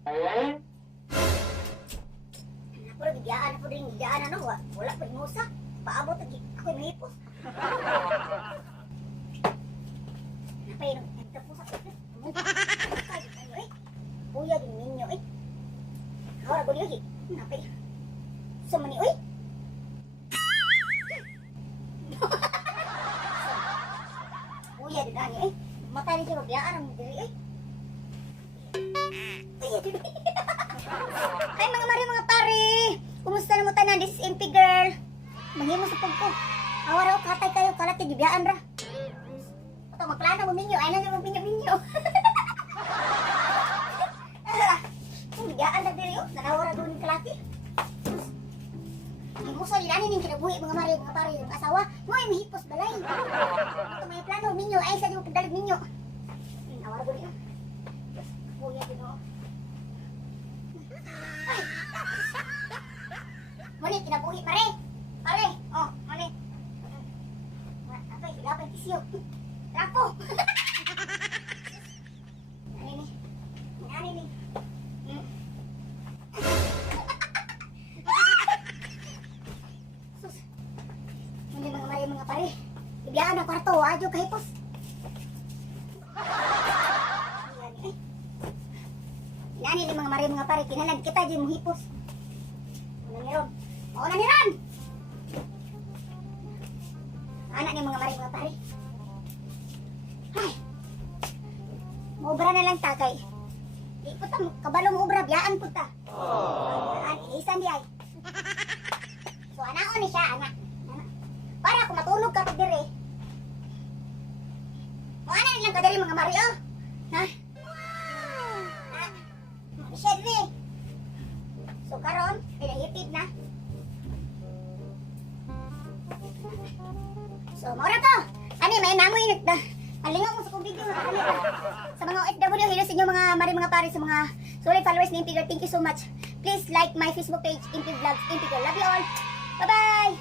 Puro bigyan ako rin bigyan ano, wala pa inusa. Paabot ako mahipos. Napay nung tapos ako. Ano eh? Kuya din ninyo eh. Hawara ko niyo. Napay. Sumani oy. Kuya din ani eh. Matay ni siya bigyan ang diri eh. Ay mga mari mga pare, kumusta na mo tanan? This is MP girl. Manghimo sa pagko. Awaraw katay kayo kalat gibiyaan ra. Ato magplano mo minyo, ay na mo minyo. Gibiyaan ra diri oh, nanawara dun kalaki. Ay mo sa ilani ning kinabuhi mga mari mga pare, yung asawa, mo ay mahipos balay. Ato may plano minyo, ay sa mo pagdalig minyo. Awara dun oh. Kuya din oh. Mani, kinabuhi pare. Pare, oh, mani. Apay, hilapay kisyo. Trapo. Nani ni? Nani ni? Sus. Mani mga mari mga pare. Ibiyaan ang kwarto, adyo kahipos. Nani ni mga mari mga pare, kinalag kita di mo hipos. Ano ni Ron? Mauna ni Ron! Anak ni mga mari mga pare. Ay! Maubra na lang ta kay. Ikot ang kabalong ubra, biyaan po ta. Isan di ay. So anaon ni siya, anak. Para kung matulog ka pagdiri. Mauna nilang kadiri mga mari oh. Ha? Siya diri. So karon, pinahipid na. So maura to. Ani may namoy nagda. Alingaw mo sa kong video sa mga OFW, hello sa inyo mga mari mga pare, sa mga solid followers ni Impigger. Thank you so much. Please like my Facebook page, Impig Vlogs, Impigger. Love you all. Bye-bye.